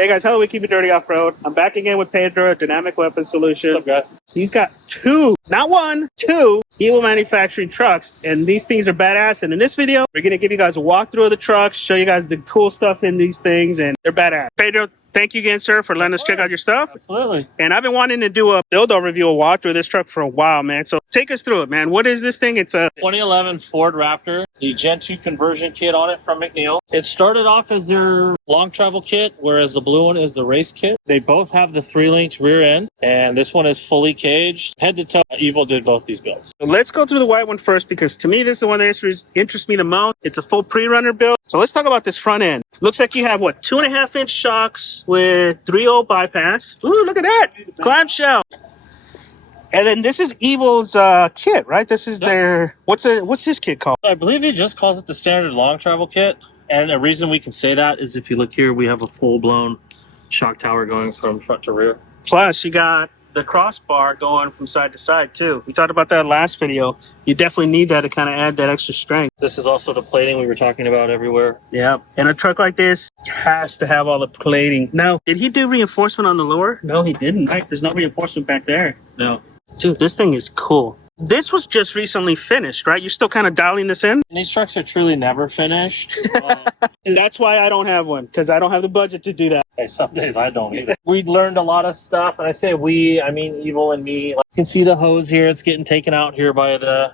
Hey guys, hello, we keep it dirty off-road. I'm back again with Pedro, Dynamic Weapon Solution. What's up, guys? He's got two, not one, two Evil manufacturing trucks, and these things are badass. And in this video, we're gonna give you guys a walkthrough of the trucks, show you guys the cool stuff in these things, and they're badass. Pedro, thank you again, sir, for letting us check out your stuff. Absolutely. And I've been wanting to do a build overview, a walkthrough of this truck for a while, man. So take us through it, man. What is this thing? It's a 2011 Ford Raptor, the Gen 2 conversion kit on it from McNeil. It started off as their long travel kit, whereas the blue one is the race kit. They both have the 3-linked rear end, and this one is fully caged. Head to toe, Evil did both these builds. So let's go through the white one first, because to me, this is the one that interests me the most. It's a full pre-runner build. So let's talk about this front end. Looks like you have, what, 2.5-inch shocks with 3.0 bypass. Ooh, look at that. Clamshell. And then this is Evil's kit, right? This is their, what's this kit called? I believe he just calls it the standard long travel kit. And the reason we can say that is if you look here, we have a full-blown shock tower going from front to rear. Plus, you got the crossbar going from side to side, too. We talked about that last video. You definitely need that to kind of add that extra strength. This is also the plating we were talking about everywhere. Yeah. And a truck like this has to have all the plating. Now, did he do reinforcement on the lower? No, he didn't. Right? There's no reinforcement back there. No. Dude, this thing is cool. This was just recently finished, right? You're still kind of dialing this in? And these trucks are truly never finished. That's why I don't have one, because I don't have the budget to do that. Hey, some days I don't either. We learned a lot of stuff, and I say we, I mean Evil and me. Like, you can see the hose here. It's getting taken out here by the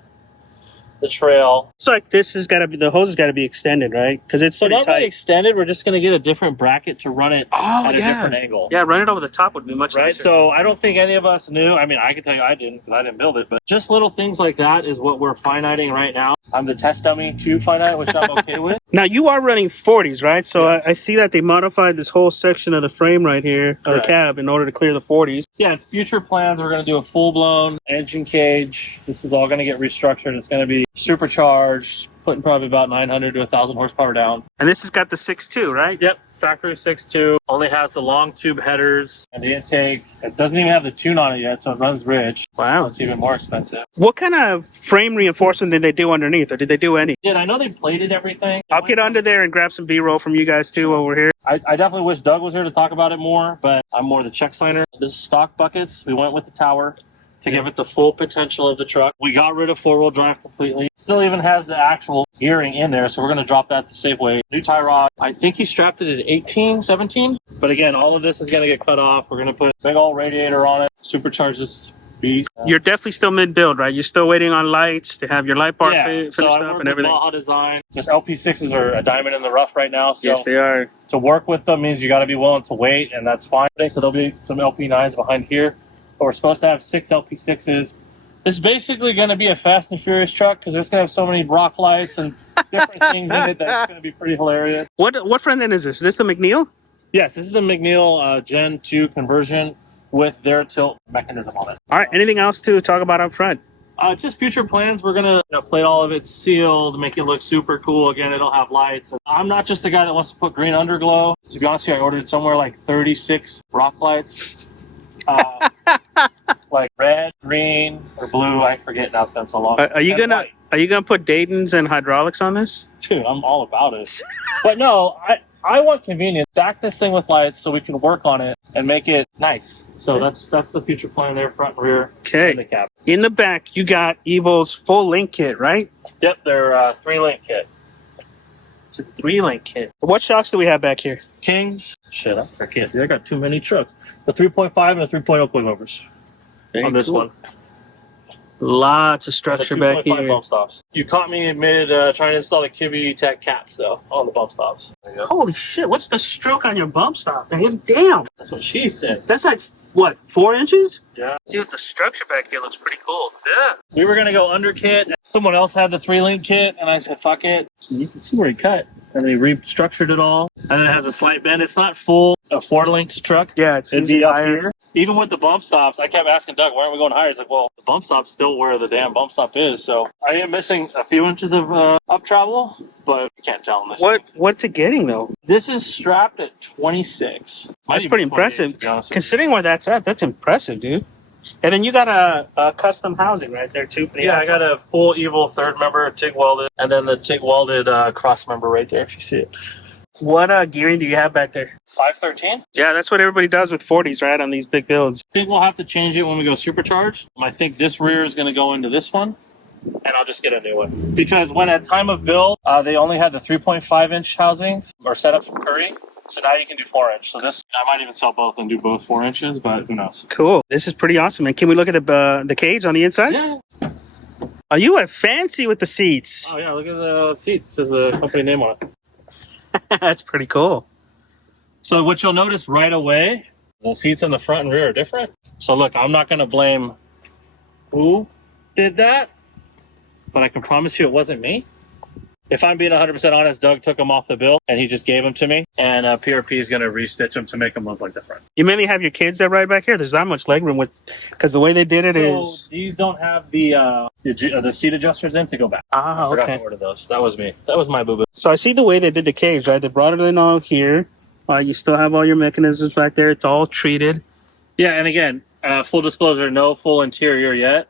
trail. It's like this has got to be, the hose has got to be extended, right? Because it's So pretty not tight. really extended. We're just going to get a different bracket to run it at a different angle. Yeah, run it over the top would be much Right, nicer. so I don't think any of us knew. I mean, I can tell you I didn't because I didn't build it, but just little things like that is what we're finiting right now. I'm the test dummy to finite, which I'm okay with. Now, you are running 40s, right? So Yes. I see that they modified this whole section of the frame right here, of the Correct. cab, in order to clear the 40s. Yeah, in future plans, we're going to do a full-blown engine cage. This is all going to get restructured. It's going to be supercharged, putting probably about 900 to 1,000 horsepower down. And this has got the 6.2, right? Yep, factory 6.2. Only has the long tube headers and the intake. It doesn't even have the tune on it yet, so it runs bridge. Wow. So it's even more expensive. What kind of frame reinforcement did they do underneath, or did they do any? I know they plated everything. I'll get under there and grab some B-roll from you guys, too, while we're here. I definitely wish Doug was here to talk about it more, but I'm more the check signer. This is stock buckets. We went with the tower to give it the full potential of the truck. We got rid of four-wheel drive completely. Still even has the actual gearing in there, so we're going to drop that to Safeway. New tie rod. I think he strapped it at 18, 17. But again, all of this is going to get cut off. We're going to put a big old radiator on it, supercharge this beast. You're definitely still mid-build, right? You're still waiting on lights to have your light bar finished so I up work and with everything. Baja Design. Just LP6s are a diamond in the rough right now. So Yes, they are. to work with them means you got to be willing to wait, and that's fine. So there'll be some LP9s behind here. But we're supposed to have 6 LP6s. This is basically going to be a Fast and Furious truck because there's going to have so many rock lights and different things in it that's going to be pretty hilarious. What front end is this? Is this the McNeil? Yes, this is the McNeil Gen 2 conversion with their tilt mechanism on it. All right, anything else to talk about up front? Just future plans. We're going to plate all of it sealed, make it look super cool. Again, it'll have lights. I'm not just the guy that wants to put green underglow. To be honest with you, I ordered somewhere like 36 rock lights. Like red, green, or blue. I forget now. It's been so long. Are you gonna put Dayton's and hydraulics on this? Dude, I'm all about it. But no, I want convenience. Stack this thing with lights so we can work on it and make it nice. So that's the future plan there, front and rear. Okay. And the cab. In the back, you got Evil's full link kit, right? Yep, they're 3-link kit. It's a 3-link kit. What shocks do we have back here? Kings. Shit, I forget. I got too many trucks. The 3.5 and the 3.0 coilovers on this one. Lots of structure back here. Bump stops. You caught me mid trying to install the Kibby Tech caps though on the bump stops. Holy shit! What's the stroke on your bump stop, man? Damn! That's what she said. That's like what, 4 inches? Yeah. Dude, the structure back here looks pretty cool. Yeah. We were gonna go under kit. Someone else had the 3-link kit, and I said, "Fuck it." So you can see where he cut, and they restructured it all, and it has a slight bend. It's not full a 4-linked truck. Yeah, it's It'd be up higher. here. Even with the bump stops, I kept asking Doug, "Why aren't we going higher?" He's like, "Well, the bump stop's still where the damn bump stop is." So I am missing a few inches of up travel, but you can't tell him this. What's it getting though? This is strapped at 26. That's pretty impressive. To be honest with you. Considering where that's at, that's impressive, dude. And then you got a custom housing right there too. For the Yeah, I got a full Evil third member TIG welded, and then the TIG welded cross member right there if you see it. What gearing do you have back there? 513. Yeah, that's what everybody does with 40s, right? On these big builds. I think we'll have to change it when we go supercharged. I think this rear is going to go into this one, and I'll just get a new one. Because when at time of build, they only had the 3.5-inch housings or setups from Curry. So now you can do 4-inch. So this, I might even sell both and do both 4 inches, but who knows? Cool. This is pretty awesome, man. Can we look at the cage on the inside? Yeah. Oh, you are fancy with the seats. Oh yeah, look at the seat. It says a company name on it. That's pretty cool. So what you'll notice right away, the seats in the front and rear are different. So look, I'm not going to blame who did that, but I can promise you it wasn't me. If I'm being 100% honest, Doug took them off the build and he just gave them to me. And PRP is going to restitch them to make them look like the front. You mainly have your kids that ride back here. There's not much legroom with, because the way they did it is. So these don't have the seat adjusters in to go back. Ah, I forgot okay. to order those. That was me. That was my boo-boo. So I see the way they did the cage, right? They brought it in all here. You still have all your mechanisms back there. It's all treated. Yeah, and again, full disclosure, no full interior yet.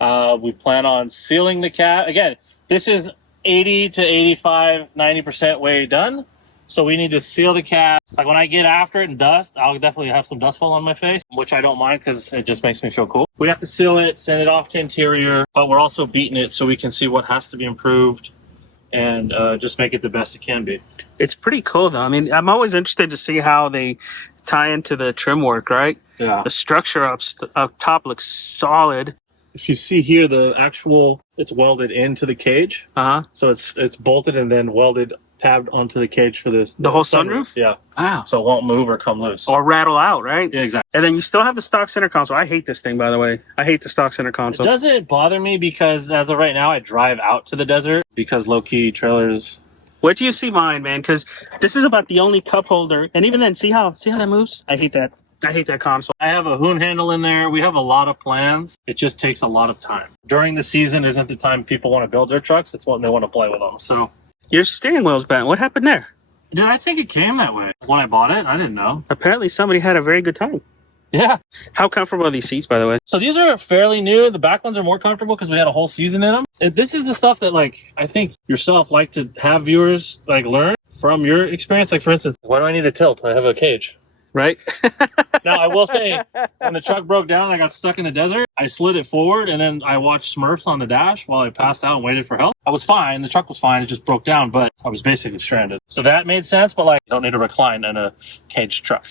We plan on sealing the cab. Again, this is 80 to 85, 90% way done. So we need to seal the cab. Like when I get after it and dust, I'll definitely have some dust fall on my face, which I don't mind because it just makes me feel cool. We have to seal it, send it off to interior, but we're also beating it so we can see what has to be improved and just make it the best it can be. It's pretty cool, though. I mean, I'm always interested to see how they tie into the trim work, right? Yeah. The structure up top looks solid. If you see here, the actual, it's welded into the cage. Uh-huh. So it's bolted and then welded, tabbed onto the cage for this. The whole sunroof? Yeah. Wow. So it won't move or come loose. Or rattle out, right? Yeah, exactly. And then you still have the stock center console. I hate this thing, by the way. I hate the stock center console. It doesn't bother me because as of right now, I drive out to the desert because low-key trailers. Where do you see mine, man? Because this is about the only cup holder. And even then, see how that moves? I hate that. I hate that console. I have a hoon handle in there. We have a lot of plans. It just takes a lot of time. During the season isn't the time people want to build their trucks. It's when they want to play with them. So Your steering wheel's bent. What happened there? did I think it came that way when I bought it? I didn't know. Apparently somebody had a very good time. Yeah. How comfortable are these seats, by the way? So these are fairly new. The back ones are more comfortable because we had a whole season in them. This is the stuff that, like, I think yourself like to have viewers like learn from your experience. Like, for instance, why do I need a tilt? I have a cage. Right? Now, I will say, when the truck broke down and I got stuck in the desert, I slid it forward and then I watched Smurfs on the dash while I passed out and waited for help. I was fine. The truck was fine. It just broke down, but I was basically stranded. So that made sense, but like, you don't need to recline in a caged truck.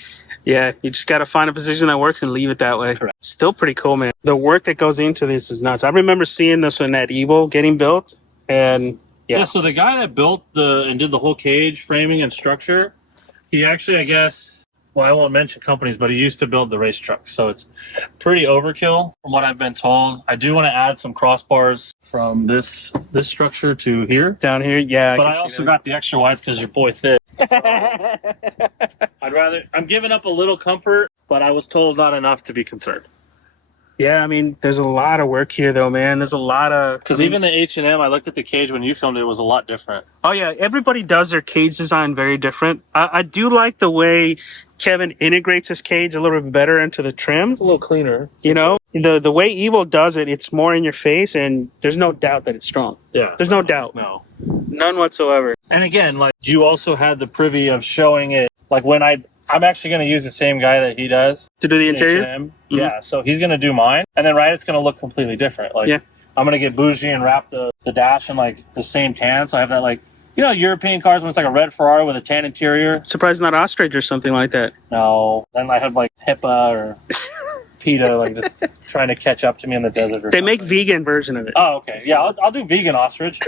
Yeah, you just got to find a position that works and leave it that way. Correct. Still pretty cool, man. The work that goes into this is nuts. I remember seeing this one at Evil getting built, and Yeah, so the guy that built and did the whole cage framing and structure, he actually, I guess, well, I won't mention companies, but he used to build the race truck. So it's pretty overkill from what I've been told. I do want to add some crossbars from this structure to here. down here, yeah. But can I see also that. got the extra wides because your boy thick. I'm giving up a little comfort, but I was told not enough to be concerned. Yeah, I mean, there's a lot of work here, though, man. There's a lot of... Because even the H&M, I looked at the cage when you filmed it, it was a lot different. Oh, yeah. Everybody does their cage design very different. I do like the way Kevin integrates his cage a little bit better into the trim. It's a little cleaner. You know? The way Evil does it, it's more in your face, and there's no doubt that it's strong. Yeah. There's no doubt. No. None whatsoever. And again, like, you also had the privy of showing it. Like, when I'm actually going to use the same guy that he does. To do the interior? H&M. Mm-hmm. Yeah, so he's going to do mine. And then, right, it's going to look completely different. Like, Yeah. I'm going to get bougie and wrap the dash in, like, the same tan. So I have that, like, you know, European cars when it's like a red Ferrari with a tan interior. Surprised not ostrich or something like that. No. Then I have, like, HIPAA or PETA, like, just trying to catch up to me in the desert. Or They something. make vegan version of it. Oh, okay. Yeah, I'll do vegan ostrich.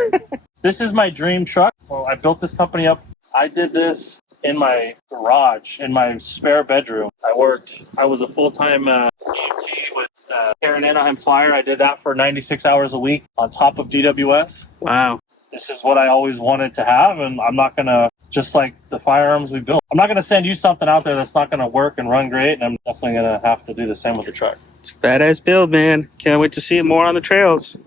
This is my dream truck. Well, I built this company up. I did this in my garage, in my spare bedroom. I was a full-time EMT with Karen Anaheim Fire. I did that for 96 hours a week on top of DWS. Wow. This is what I always wanted to have, and I'm not going to, just like the firearms we built, I'm not going to send you something out there that's not going to work and run great, and I'm definitely going to have to do the same with the truck. It's a badass build, man. Can't wait to see it more on the trails.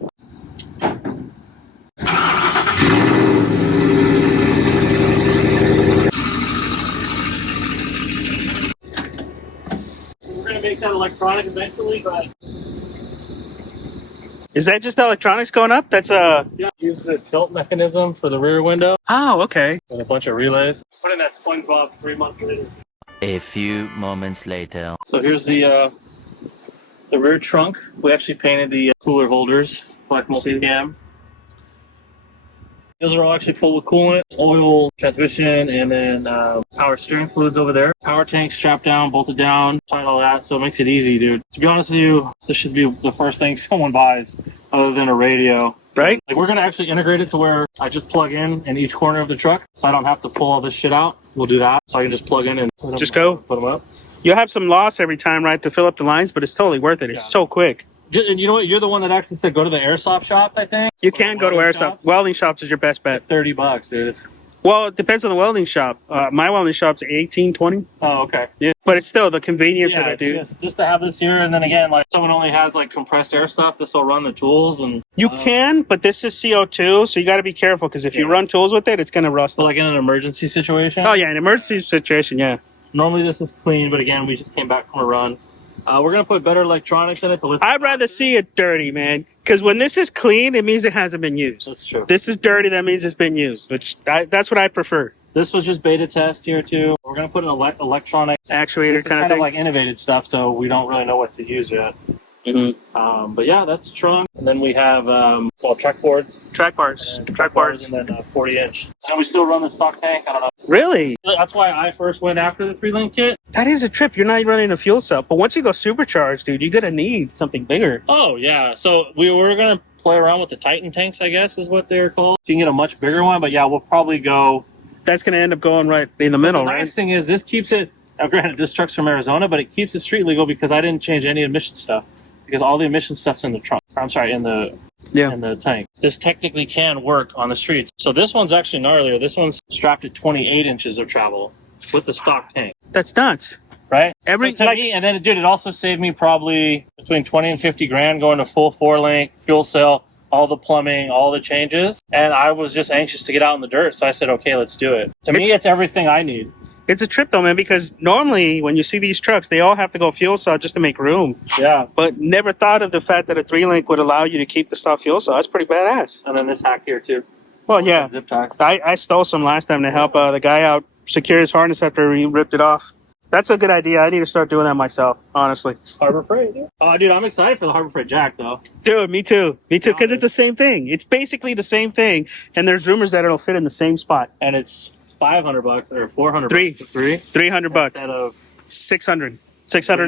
We're going to make that electronic eventually, but Is that just electronics going up? That's Yeah, use the tilt mechanism for the rear window Oh, okay. and a bunch of relays. Put in that SpongeBob 3-month later. A few moments later. So here's the rear trunk. We actually painted the cooler holders, black multicam. Those are all actually full of coolant, oil, transmission, and then power steering fluids over there. Power tank strapped down, bolted down, tight all that, so it makes it easy, dude. To be honest with you, this should be the first thing someone buys other than a radio. Right? Like, we're going to actually integrate it to where I just plug in each corner of the truck, so I don't have to pull all this shit out. We'll do that. So I can just plug in and put them up. You'll have some loss every time, right, to fill up the lines, but it's totally worth it. It's so quick. And you know what? You're the one that actually said go to the airsoft shops, I think. You can go to airsoft. Welding shops is your best bet. $30, dude. Well, it depends on the welding shop. My welding shop's 18, 20. Oh, okay. Yeah, but it's still the convenience of it, dude. It's just to have this here, and then again, like someone only has like compressed air stuff, this will run the tools, and you can, but this is CO2, so you got to be careful because if you run tools with it, it's gonna rust. So like in an emergency situation. Oh yeah, an emergency situation, yeah. Normally this is clean, but again, we just came back from a run. We're gonna put better electronics in it. I'd rather see it dirty, man, because when this is clean, it means it hasn't been used. That's true. This is dirty, that means it's been used, that's what I prefer. This was just beta test here too. We're gonna put an electronic Actuator kind of thing. like innovated stuff, so we don't really know what to use yet. But yeah, that's the trunk. And then we have track boards. Track bars. And then 40-inch. And we still run the stock tank. I don't know. Really? That's why I first went after the 3-link kit. That is a trip. You're not running a fuel cell, but once you go supercharged, dude, you're gonna need something bigger. Oh yeah. So we were gonna play around with the Titan tanks, I guess is what they're called. So you can get a much bigger one, but yeah, we'll probably go. That's gonna end up going right in the middle, right? The nice thing is this keeps it. Granted, this truck's from Arizona, but it keeps it street legal because I didn't change any emission stuff. Because all the emission stuff's in the trunk. I'm sorry, in the tank. This technically can work on the streets. So this one's actually gnarlier. This one's strapped at 28 inches of travel with the stock tank. That's nuts. Right? Me, and then, dude, it also saved me probably between 20 and 50 grand going to full 4-link, fuel cell, all the plumbing, all the changes. And I was just anxious to get out in the dirt. So I said, okay, let's do it. To me, it's everything I need. It's a trip though, man, because normally when you see these trucks, they all have to go fuel cell just to make room. Yeah. But never thought of the fact that a 3-link would allow you to keep the stock fuel cell. That's pretty badass. And then this hack here too. Well, yeah. Zip tie. I stole some last time to help the guy out secure his harness after he ripped it off. That's a good idea. I need to start doing that myself, honestly. Harbor Freight, dude. Oh, dude, I'm excited for the Harbor Freight jack, though. Dude, me too. Me too, because it's the same thing. It's basically the same thing, and there's rumors that it'll fit in the same spot. And it's $500 or $400 for three. $300 instead of 600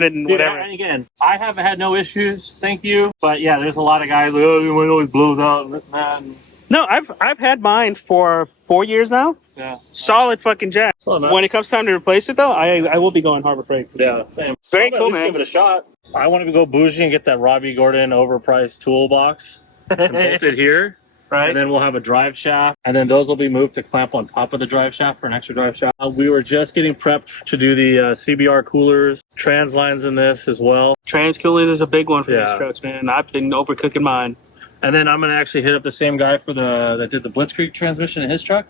and whatever. And again, I haven't had no issues, thank you. But yeah, there's a lot of guys like, oh, it always blows out and this and that. And... No, I've had mine for 4 years now. Yeah. Solid fucking jack. When it comes time to replace it, though, I will be going Harbor Freight. Yeah, same. Very cool, man. Give it a shot. I want to go bougie and get that Robbie Gordon overpriced toolbox bolted here. Right. And then we'll have a drive shaft. And then those will be moved to clamp on top of the drive shaft for an extra drive shaft. We were just getting prepped to do the CBR coolers. Trans lines in this as well. Trans cooling is a big one for these trucks, man. I've been overcooking mine. And then I'm going to actually hit up the same guy for that did the Blitzkrieg transmission in his truck.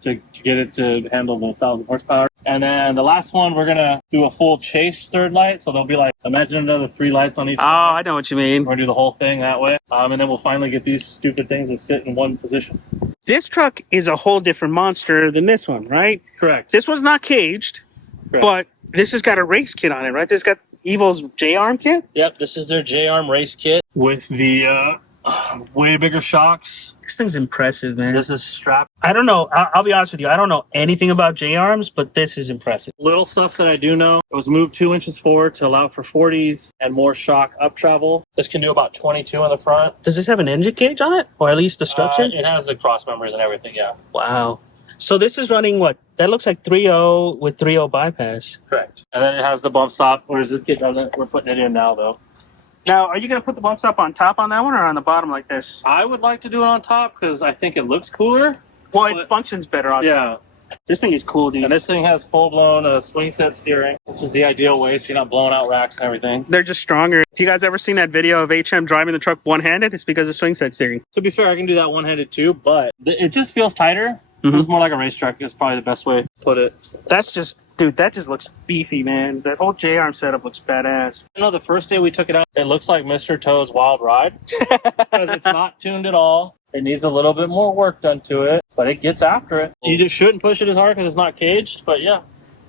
To get it to handle the 1,000 horsepower. And then the last one, we're going to do a full chase third light. So there'll be like, imagine another 3 lights on each side. I know what you mean. We're going to do the whole thing that way. And then we'll finally get these stupid things that sit in one position. This truck is a whole different monster than this one, right? Correct. This one's not caged, but this has got a race kit on it, right? This got Evil's J-Arm kit? Yep, this is their J-Arm race kit with the way bigger shocks. This thing's impressive, man. This is strapped. I don't know. I'll be honest with you. I don't know anything about J-Arms, but this is impressive. Little stuff that I do know. It was moved 2 inches forward to allow for 40s and more shock up travel. This can do about 22 in the front. Does this have an engine cage on it? Or at least the structure? It has the cross members and everything, yeah. Wow. So this is running what? That looks like 3.0 with 3.0 bypass. Correct. And then it has the bump stop, whereas this kit doesn't. We're putting it in now, though. Now, are you going to put the bump stop on top on that one or on the bottom like this? I would like to do it on top because I think it looks cooler. Well, it functions better on top. This thing is cool, dude. And this thing has full-blown swing set steering, which is the ideal way so you're not blowing out racks and everything. They're just stronger. If you guys ever seen that video of HM driving the truck one-handed, it's because of swing set steering. To be fair, I can do that one-handed too, but it just feels tighter. It was more like a race truck. Is probably the best way to put it. That's just, dude, that just looks beefy, man. That whole J-arm setup looks badass. You know, the first day we took it out, it looks like Mr. Toad's Wild Ride because it's not tuned at all. It needs a little bit more work done to it, but it gets after it. You just shouldn't push it as hard because it's not caged, but yeah.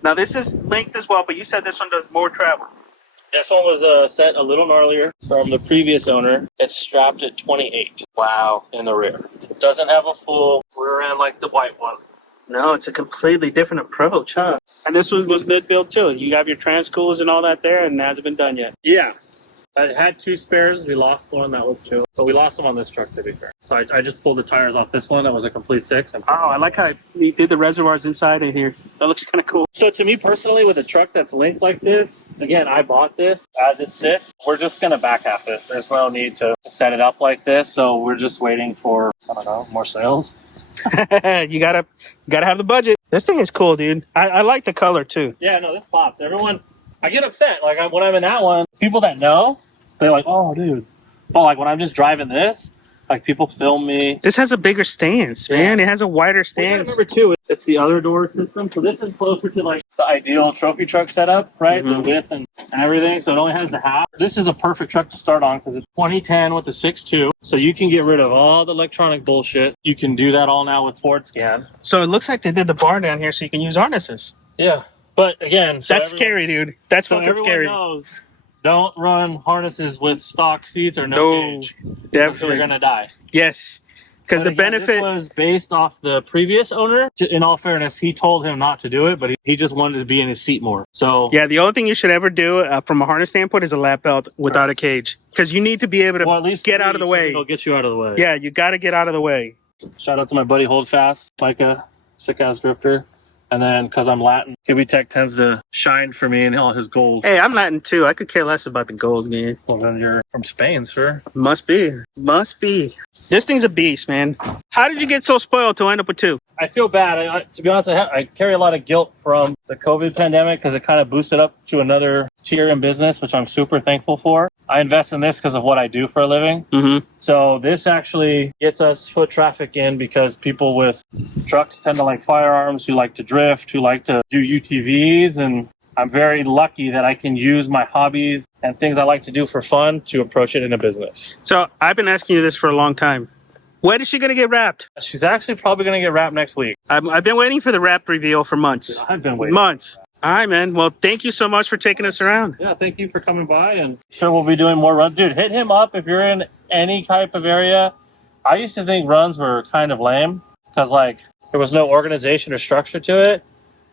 Now, this is linked as well, but you said this one does more travel. This one was set a little gnarlier from the previous owner. It's strapped at 28. Wow. In the rear. It doesn't have a full rear end like the white one. No, it's a completely different approach, huh? And this one was mid-build, too. You have your trans coolers and all that there, and it hasn't been done yet. Yeah. I had 2 spares. We lost one. That was 2. But we lost them on this truck, to be fair. So I just pulled the tires off this one. That was a complete 6. Oh, I like how you did the reservoirs inside in here. That looks kind of cool. So to me personally, with a truck that's linked like this, again, I bought this as it sits. We're just going to back half it. There's no need to set it up like this. So we're just waiting for, I don't know, more sales. You gotta have the budget. This thing is cool, dude. I like the color, too. Yeah, no, this pops. Everyone, I get upset. Like when I'm in that one, people that know, they're like, oh, dude. But like when I'm just driving this, like people film me. This has a bigger stance, man. It has a wider stance. Remember too, it's the other door system. So this is closer to like the ideal trophy truck setup, right? The width and everything. So it only has the half. This is a perfect truck to start on because it's 2010 with the 6.2. So you can get rid of all the electronic bullshit. You can do that all now with Ford Scan. So it looks like they did the bar down here so you can use harnesses. Yeah. But again, so that's scary, dude. That's so fucking scary. Knows, don't run harnesses with stock seats or no cage. Definitely. You're going to die. Yes. Because the benefit... This was based off the previous owner. In all fairness, he told him not to do it, but he just wanted to be in his seat more. So yeah, the only thing you should ever do from a harness standpoint is a lap belt without a cage. Because you need to be able to at least get out of the way. It'll get you out of the way. Yeah, you got to get out of the way. Shout out to my buddy Holdfast, Micah, sick-ass drifter. And then, because I'm Latin, KB Tech tends to shine for me in all his gold. Hey, I'm Latin too. I could care less about the gold, man. Well, then you're from Spain, sir. Must be. Must be. This thing's a beast, man. How did you get so spoiled to end up with 2? I feel bad. To be honest, I carry a lot of guilt from the COVID pandemic because it kind of boosted up to another tier in business, which I'm super thankful for. I invest in this because of what I do for a living. So this actually gets us foot traffic in because people with trucks tend to like firearms, who like to drift, who like to do UTVs. And I'm very lucky that I can use my hobbies and things I like to do for fun to approach it in a business. So I've been asking you this for a long time. When is she going to get wrapped? She's actually probably going to get wrapped next week. I've been waiting for the wrap reveal for months. I've been waiting. Months. All right, man. Well, thank you so much for taking us around. Yeah, thank you for coming by. And sure, we'll be doing more runs. Dude, hit him up if you're in any type of area. I used to think runs were kind of lame because, like, there was no organization or structure to it.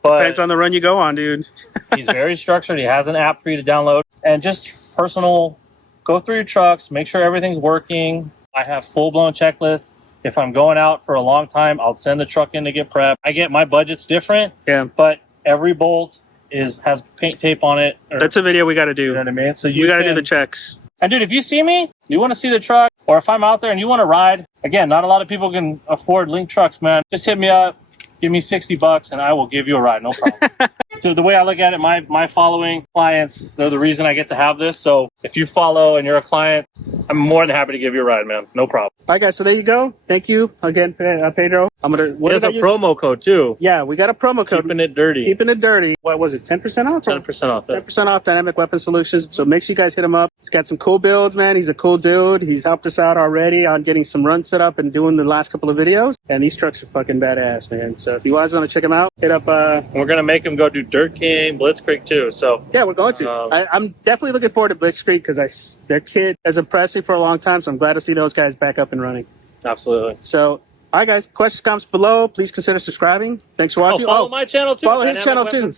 But depends on the run you go on, dude. He's very structured. He has an app for you to download. And just personal, go through your trucks, make sure everything's working. I have full-blown checklists. If I'm going out for a long time, I'll send the truck in to get prepped. I get my budget's different. Yeah. But every bolt has paint tape on it. That's a video we got to do. You know what I mean? So you got to do the checks. And dude, if you see me, you want to see the truck, or if I'm out there and you want to ride, again, not a lot of people can afford Link trucks, man. Just hit me up, give me $60, and I will give you a ride, no problem. So the way I look at it, my following clients, they're the reason I get to have this. So if you follow and you're a client, I'm more than happy to give you a ride, man. No problem. All right, guys. So there you go. Thank you again, Pedro. There's a promo code too. Yeah, we got a promo code. Keeping it dirty. Keeping it dirty. What was it? 10% off? 10% off. 10% off Dynamic Weapon Solutions. So make sure you guys hit him up. He's got some cool builds, man. He's a cool dude. He's helped us out already on getting some runs set up and doing the last couple of videos. And these trucks are fucking badass, man. So if you guys want to check him out, hit up. We're gonna make him go do Dirt King, Blitzkrieg too. So yeah, we're going to. I'm definitely looking forward to Blitzkrieg because their kid has impressed me for a long time. So I'm glad to see those guys back up and running. Absolutely. So. All right, guys. Questions, comments below. Please consider subscribing. Thanks for watching. Follow my channel too. Follow his channel too.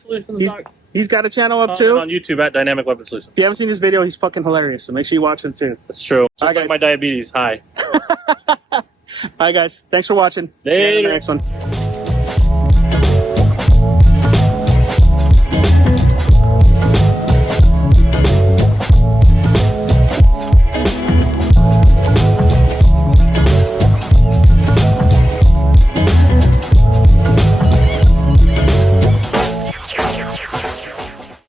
He's got a channel up too. On YouTube at Dynamic Weapon Solutions. If you haven't seen this video, he's fucking hilarious. So make sure you watch him too. That's true. Just like my diabetes. Hi. All right, guys. Thanks for watching. Later. See you in the next one.